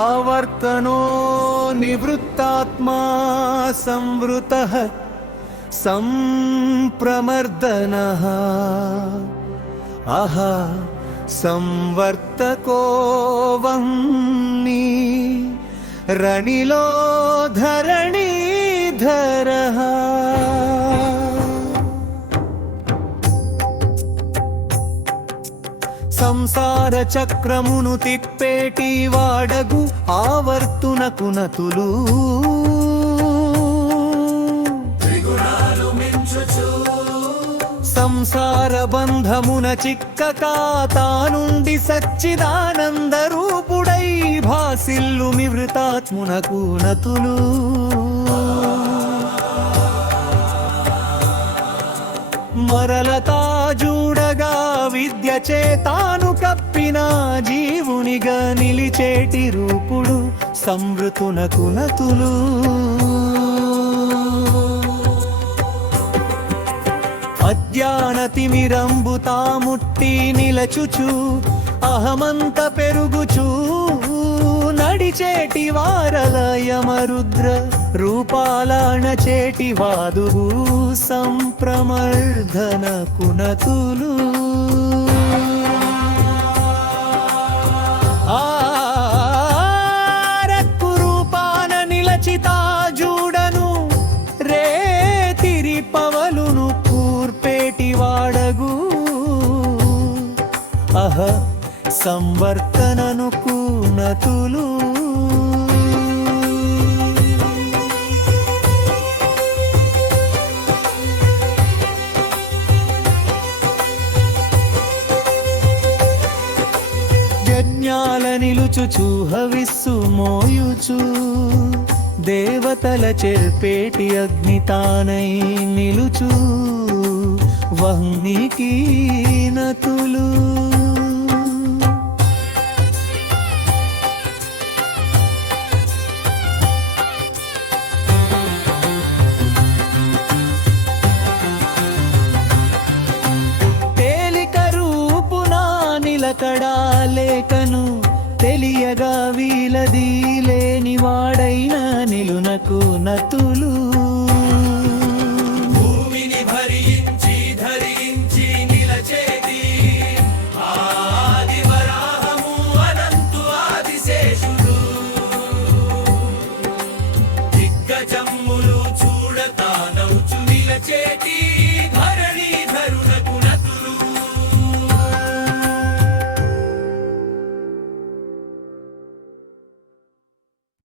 ఆవర్తనో నివృత్తాత్మా సంవృతః సంప్రమర్దనః అహ సంవర్తకో వహ్ని రణిలో ధరణీధరః. సంసార చక్రమును తిప్పేటి వాడగు ఆవర్తునకు నతులు సంసార బంధమున చిక్కక తానుండి సచ్చిదానంద రూపుడై భాసిల్లు నివృతాత్మునకు నతులు. మరలతా జూడగా విద్య చేతాను కప్పిన జీవునిగా నిలిచేటి రూపుడు సంవృతునకు నతులు. అజ్ఞానతిమిరంబు తాముట్టి నిలచుచు అహమంత పెరుగుచూ నడిచేటి వారల యమరుద్ర రూపాలన చేటి వాదువు సంప్రమర్ధనకు నతులు. ఆరక్కు రూపాన నిలచితా జూడను రేతిరి పవలును కూర్పేటి వాడగు అహ సంవర్తననుకు నతులు. యజ్ఞాల నిలుచుచు హవిస్సు మోయుచు దేవతల చెర్పేటి అగ్నితానై నిలుచు వహ్నికి నతులు. నిలకడా లేకను తెలియగా వీలది లేని వాడైన నిలునకు నతులు.